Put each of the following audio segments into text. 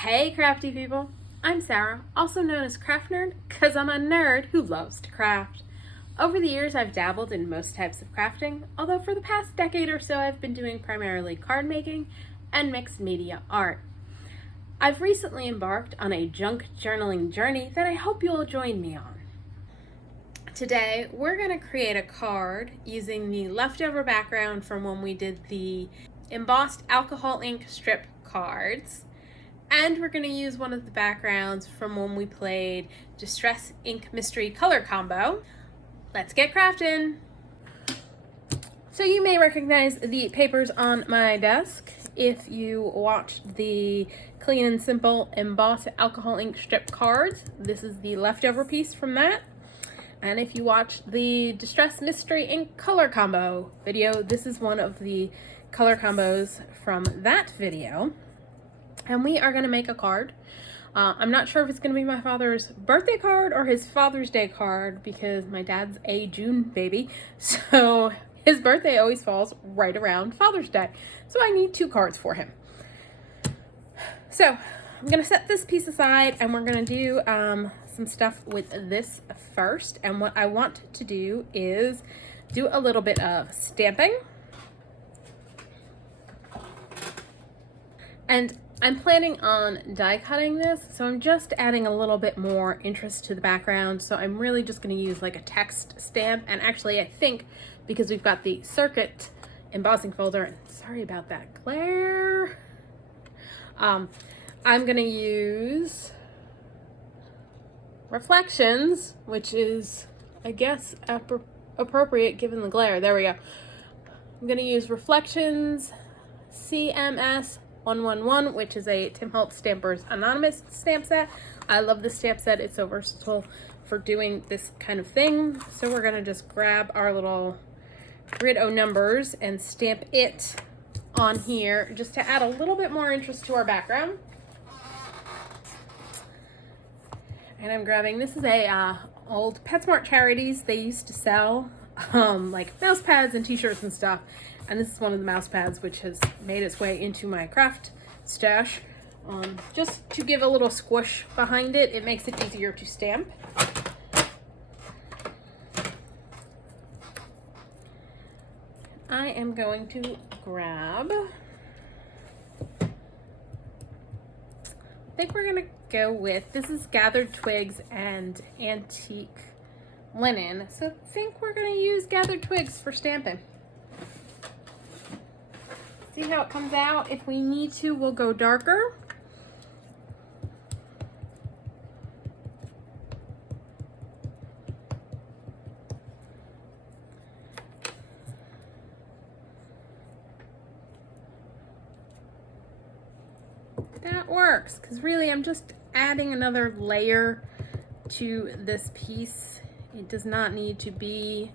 Hey crafty people, I'm Sarah, also known as Craft Nerd, because I'm a nerd who loves to craft. Over the years I've dabbled in most types of crafting, although for the past decade or so I've been doing primarily card making and mixed media art. I've recently embarked on a junk journaling journey that I hope you'll join me on. Today we're going to create a card using the leftover background from when we did the embossed alcohol ink strip cards. And we're going to use one of the backgrounds from when we played Distress Ink Mystery Color Combo. Let's get crafting! So you may recognize the papers on my desk if you watched the Clean and Simple Embossed Alcohol Ink Strip cards. This is the leftover piece from that. And if you watched the Distress Mystery Ink Color Combo video, this is one of the color combos from that video. And we are going to make a card. I'm not sure if it's going to be my father's birthday card or his Father's Day card because my dad's a June baby. So his birthday always falls right around Father's Day. So I need two cards for him. So I'm going to set this piece aside and we're going to do some stuff with this first. And what I want to do is do a little bit of stamping. And I'm planning on die cutting this, so I'm just adding a little bit more interest to the background. So I'm really just going to use like a text stamp. And actually I think because we've got the circuit embossing folder, and sorry about that glare, I'm going to use Reflections, which is, I guess, appropriate given the glare. There we go. I'm going to use Reflections CMS 111, which is a Tim Holtz Stampers Anonymous stamp set. I love this stamp set. It's so versatile for doing this kind of thing. So we're going to just grab our little grid O numbers and stamp it on here just to add a little bit more interest to our background. And I'm grabbing, this is a old PetSmart charities. They used to sell like mouse pads and t-shirts and stuff. And this is one of the mouse pads which has made its way into my craft stash. Just to give a little squish behind it, it makes it easier to stamp. I am going to grab, I think we're going to go with, this is Gathered Twigs and Antique Linen. So I think we're going to use Gathered Twigs for stamping. See how it comes out. If we need to, we'll go darker. That works, because really I'm just adding another layer to this piece. It does not need to be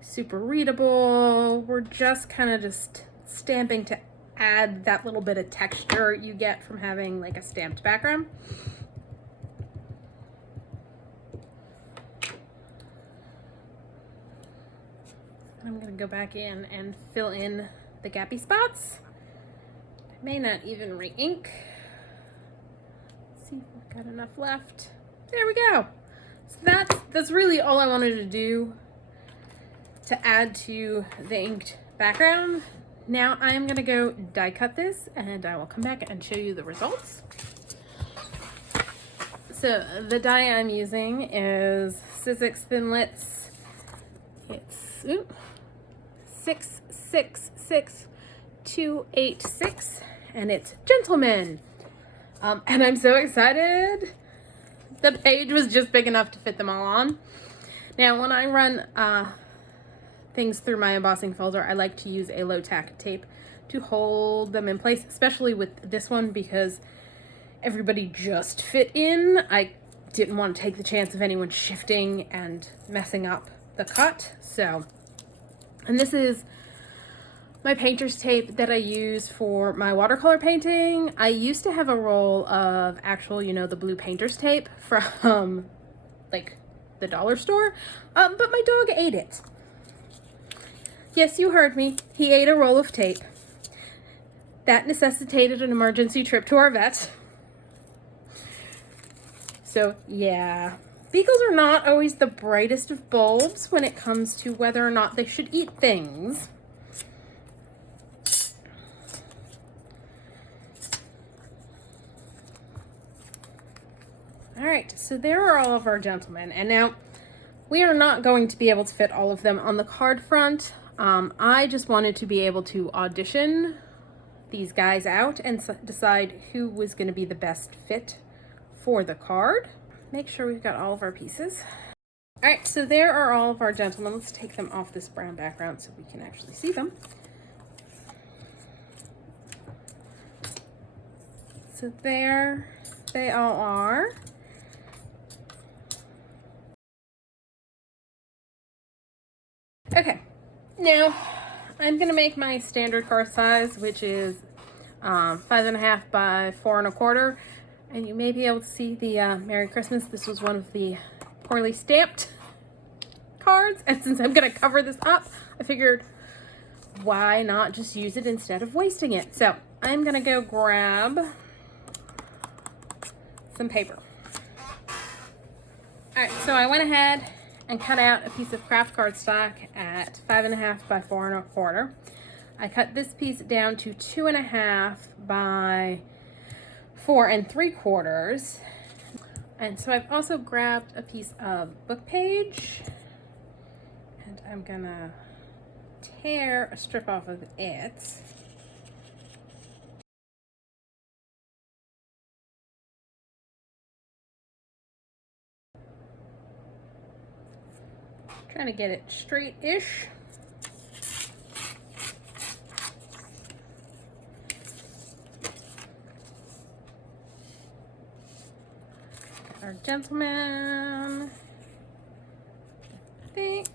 super readable. We're just kind of just stamping to add that little bit of texture you get from having like a stamped background. I'm going to go back in and fill in the gappy spots. I may not even re-ink. See if we've got enough left. There we go. So that's really all I wanted to do to add to the inked background. Now I'm going to go die cut this and I will come back and show you the results. So the die I'm using is Sizzix Thinlits. It's 666286 and it's Gentleman. And I'm so excited. The page was just big enough to fit them all on. Now when I run things through my embossing folder, I like to use a low tack tape to hold them in place, especially with this one because everybody just fit in. I didn't want to take the chance of anyone shifting and messing up the cut. So, and this is my painter's tape that I use for my watercolor painting. I used to have a roll of actual, the blue painter's tape from like the dollar store, but my dog ate it. Yes, you heard me. He ate a roll of tape. That necessitated an emergency trip to our vet. So yeah, beagles are not always the brightest of bulbs when it comes to whether or not they should eat things. All right, so there are all of our gentlemen, and now we are not going to be able to fit all of them on the card front. I just wanted to be able to audition these guys out and decide who was going to be the best fit for the card. Make sure we've got all of our pieces. All right, so there are all of our gentlemen. Let's take them off this brown background so we can actually see them. So there they all are. Okay, now I'm gonna make my standard card size, which is 5.5 by 4.25, and you may be able to see the Merry Christmas. This was one of the poorly stamped cards, and since I'm gonna cover this up, I figured why not just use it instead of wasting it. So I'm gonna go grab some paper. All right, so I went ahead and cut out a piece of craft cardstock at 5.5 by 4.25. I cut this piece down to 2.5 by 4.75. And so I've also grabbed a piece of book page, and I'm gonna tear a strip off of it. Trying to get it straight-ish. Our gentleman, I think,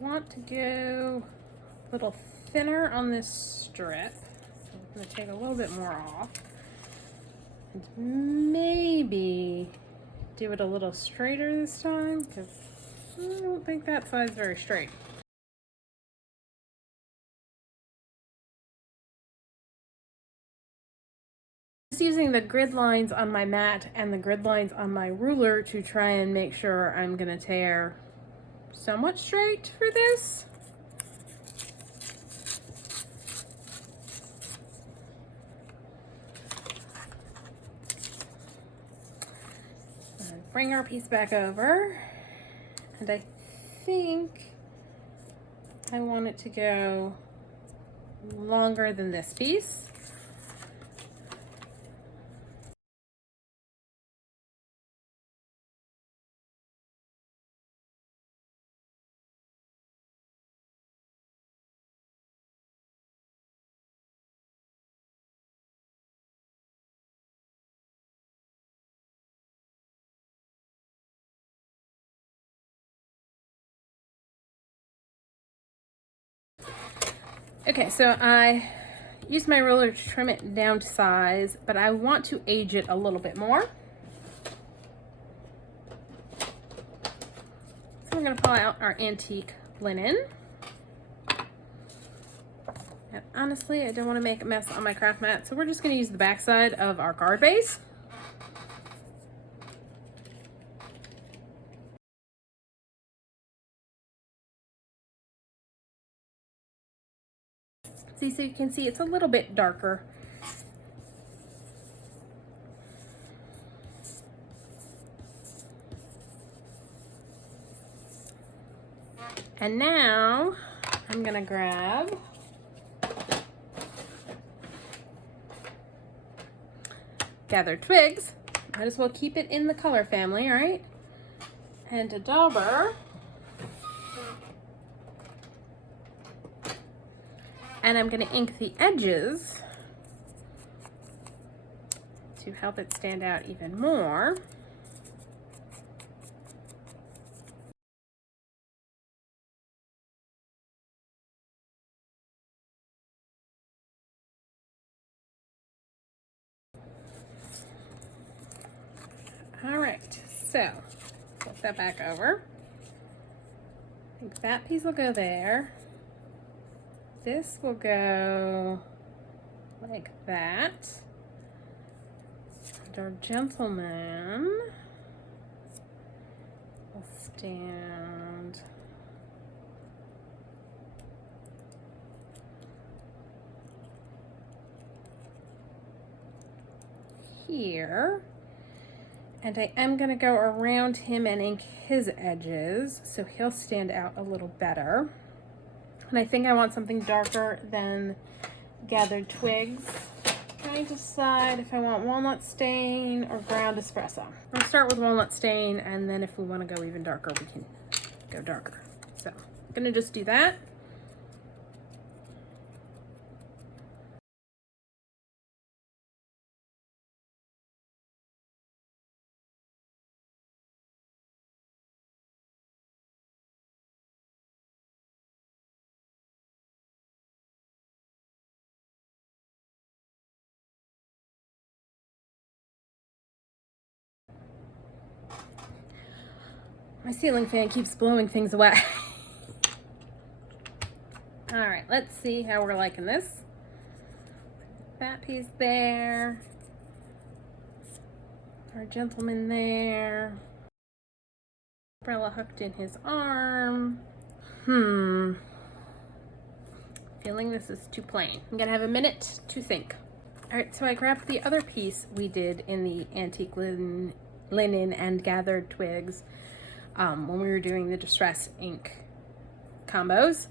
want to go a little thinner on this strip. So I'm going to take a little bit more off and maybe do it a little straighter this time, because I don't think that side's very straight. Just using the grid lines on my mat and the grid lines on my ruler to try and make sure I'm gonna tear somewhat straight for this. Bring our piece back over, and I think I want it to go longer than this piece. Okay, so I used my ruler to trim it down to size, but I want to age it a little bit more. So we're going to pull out our antique linen. And honestly, I don't want to make a mess on my craft mat, so we're just going to use the back side of our card base. See, so you can see it's a little bit darker. And now I'm gonna grab gathered twigs. Might as well keep it in the color family, all right? And a dauber. And I'm going to ink the edges to help it stand out even more. All right, so flip that back over. I think that piece will go there. this will go like that. And our gentleman will stand here. And I am going to go around him and ink his edges so he'll stand out a little better. And I think I want something darker than Gathered Twigs. I'm trying to decide if I want walnut stain or ground espresso. I'll start with walnut stain, and then if we want to go even darker, we can go darker. So I'm going to just do that. My ceiling fan keeps blowing things away. All right, let's see how we're liking this. That piece there. Our gentleman there. Umbrella hooked in his arm. Feeling this is too plain. I'm gonna have a minute to think. All right, so I grabbed the other piece we did in the antique linen and Gathered Twigs when we were doing the distress ink combos.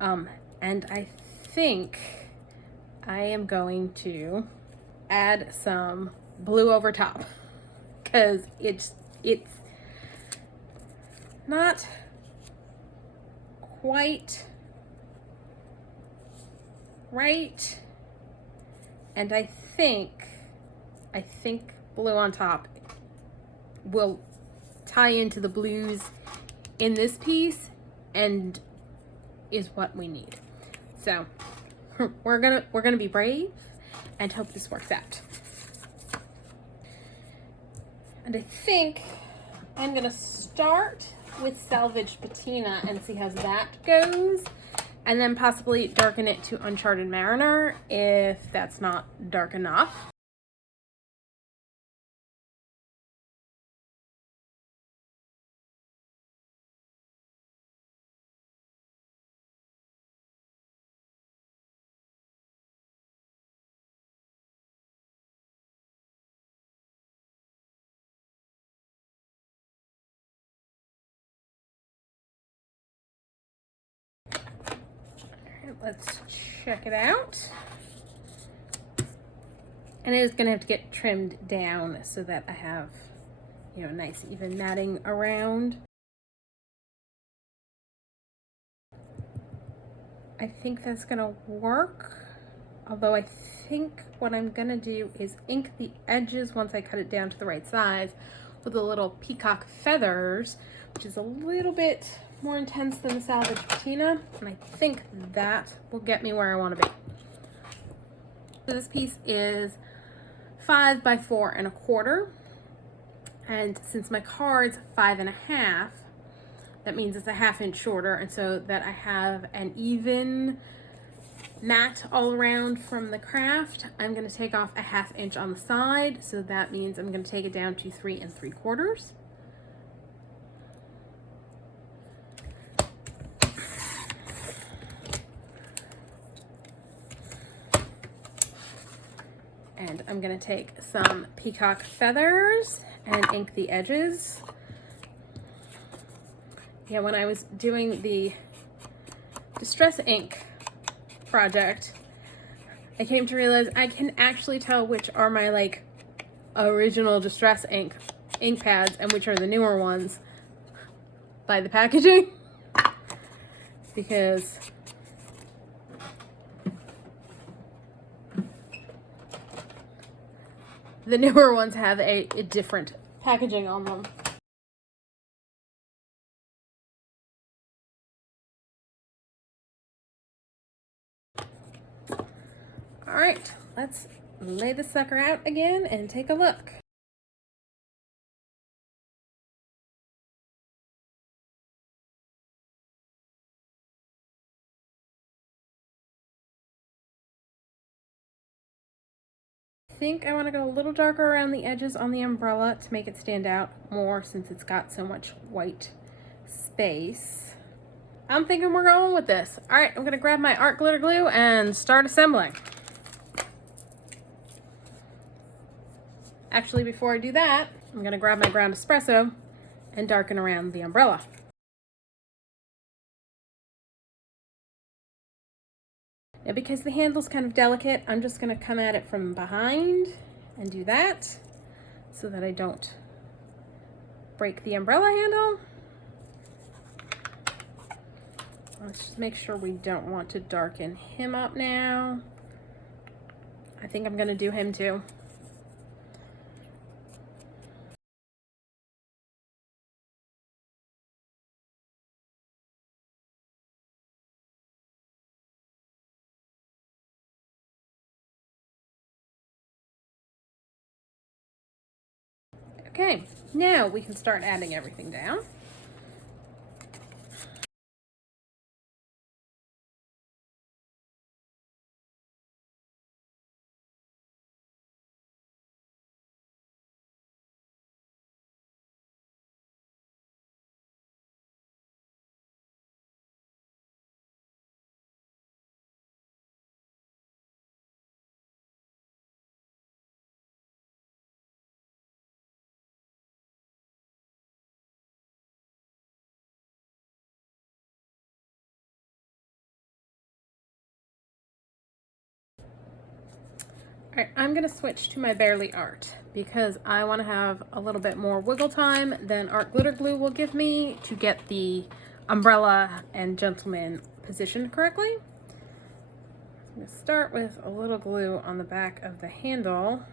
And I think I am going to add some blue over top because it's not quite right, and I think blue on top will tie into the blues in this piece and is what we need. So we're gonna be brave and hope this works out. And I think I'm gonna start with Salvaged Patina and see how that goes, and then possibly darken it to Uncharted Mariner if that's not dark enough. Let's check it out. And it is going to have to get trimmed down so that I have, you know, nice even matting around. I think that's going to work. Although I think what I'm going to do is ink the edges once I cut it down to the right size with a little Peacock Feathers, which is a little bit more intense than the Salvaged Patina, and I think that will get me where I want to be. So this piece is 5 by 4 1/4, and since my card's 5 1/2, that means it's a 1/2 inch shorter, and so that I have an even mat all around from the craft, I'm going to take off a 1/2 inch on the side, so that means I'm going to take it down to 3 3/4. And I'm going to take some Peacock Feathers and ink the edges. Yeah, when I was doing the Distress Ink project, I came to realize I can actually tell which are my like original Distress Ink pads and which are the newer ones by the packaging, because the newer ones have a different packaging on them. All right, let's lay the sucker out again and take a look. think I want to go a little darker around the edges on the umbrella to make it stand out more since it's got so much white space. I'm thinking we're going with this. All right, I'm going to grab my art glitter glue and start assembling. Actually, before I do that, I'm going to grab my ground espresso and darken around the umbrella. Now, because the handle's kind of delicate, I'm just going to come at it from behind and do that so that I don't break the umbrella handle. Let's just make sure we don't want to darken him up now. I think I'm going to do him too. Okay, now we can start adding everything down. All right, I'm gonna switch to my Barely Art because I wanna have a little bit more wiggle time than art glitter glue will give me to get the umbrella and gentleman positioned correctly. I'm gonna start with a little glue on the back of the handle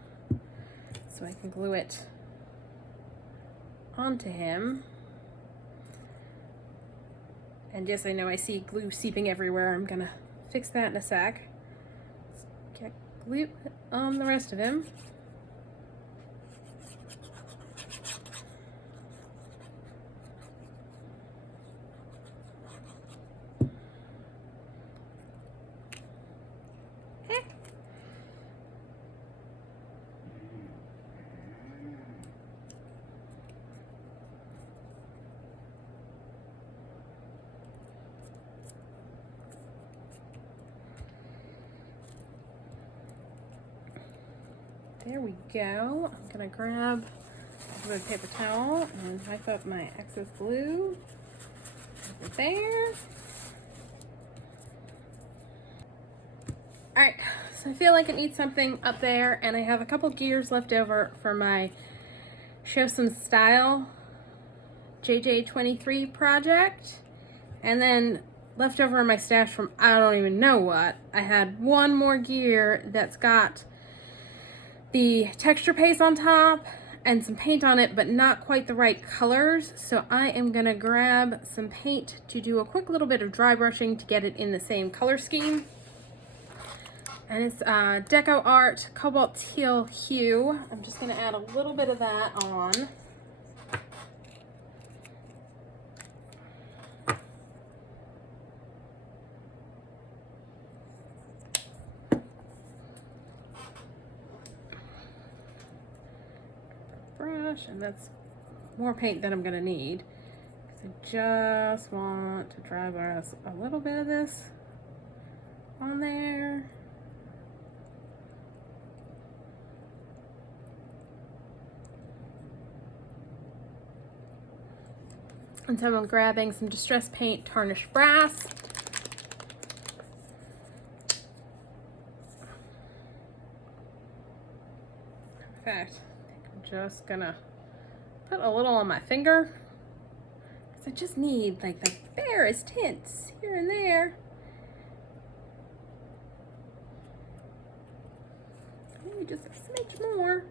so I can glue it onto him. And yes, I know I see glue seeping everywhere. I'm gonna fix that in a sec. Get glue on the rest of him. Okay. There we go. I'm gonna grab a paper towel and wipe up my excess glue over there. All right, so I feel like it needs something up there, and I have a couple gears left over for my Show Some Style JJ23 project, and then left over in my stash from I don't even know what. I had one more gear that's got the texture paste on top and some paint on it, but not quite the right colors. So I am gonna grab some paint to do a quick little bit of dry brushing to get it in the same color scheme. And it's Deco Art Cobalt Teal Hue. I'm just gonna add a little bit of that on. Brush, and that's more paint than I'm gonna need. I just want to dry brush a little bit of this on there. And so I'm grabbing some Distress Paint Tarnished Brass. In fact, I'm just gonna put a little on my finger because I just need like the barest hints here and there. Maybe just a smidge more.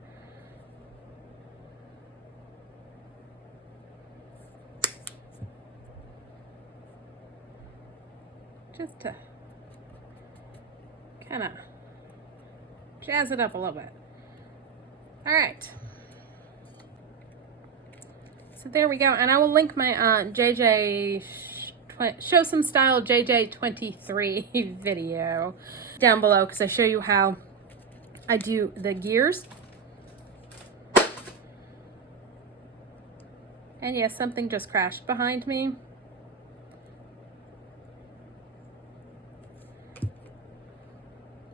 Just to kind of jazz it up a little bit. All right. So there we go. And I will link my Show Some Style JJ23 video down below because I show you how I do the gears. And yes, something just crashed behind me.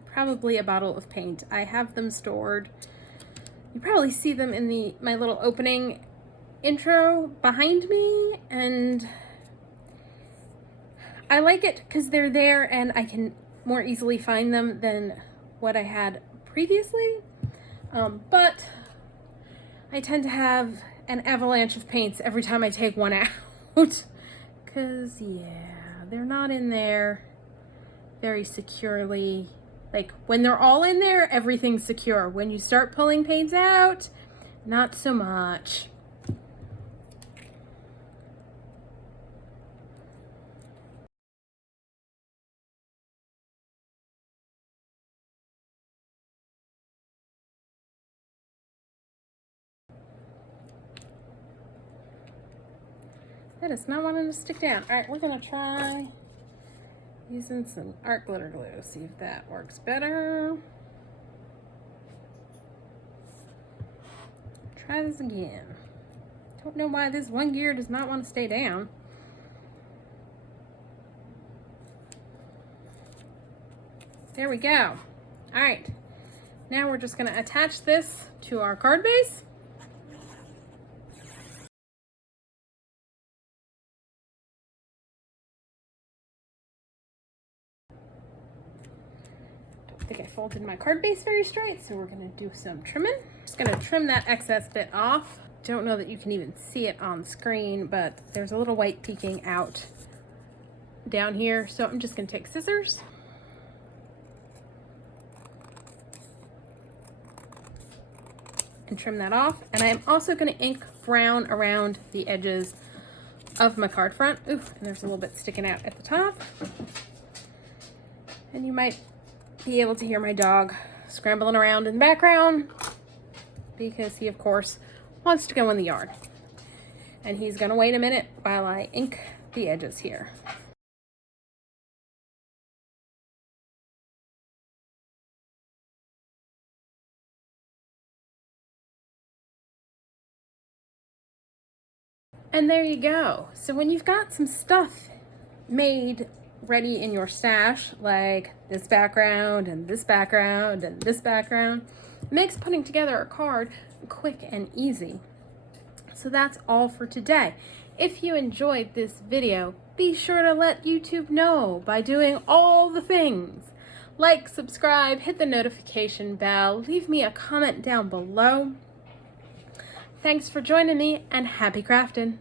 Probably a bottle of paint. I have them stored. You probably see them in my little opening intro behind me, and I like it because they're there and I can more easily find them than what I had previously. But I tend to have an avalanche of paints every time I take one out because yeah, they're not in there very securely. Like when they're all in there, everything's secure. When you start pulling paints out, not so much. That is not wanting to stick down. All right, we're gonna try using some art glitter glue, see if that works better. Try this again. Don't know why this one gear does not want to stay down. There we go. All right, now we're just gonna attach this to our card base. I think I folded my card base very straight, so we're gonna do some trimming. Just gonna trim that excess bit off. Don't know that you can even see it on screen, but there's a little white peeking out down here. So I'm just gonna take scissors and trim that off. And I'm also gonna ink brown around the edges of my card front. Ooh, and there's a little bit sticking out at the top. And you might be able to hear my dog scrambling around in the background because he of course wants to go in the yard, and he's gonna wait a minute while I ink the edges here. And there you go. So when you've got some stuff made ready in your stash, like this background and this background and this background, it makes putting together a card quick and easy. So that's all for today. If you enjoyed this video, be sure to let YouTube know by doing all the things. Like, subscribe, hit the notification bell, leave me a comment down below. Thanks for joining me, and happy crafting!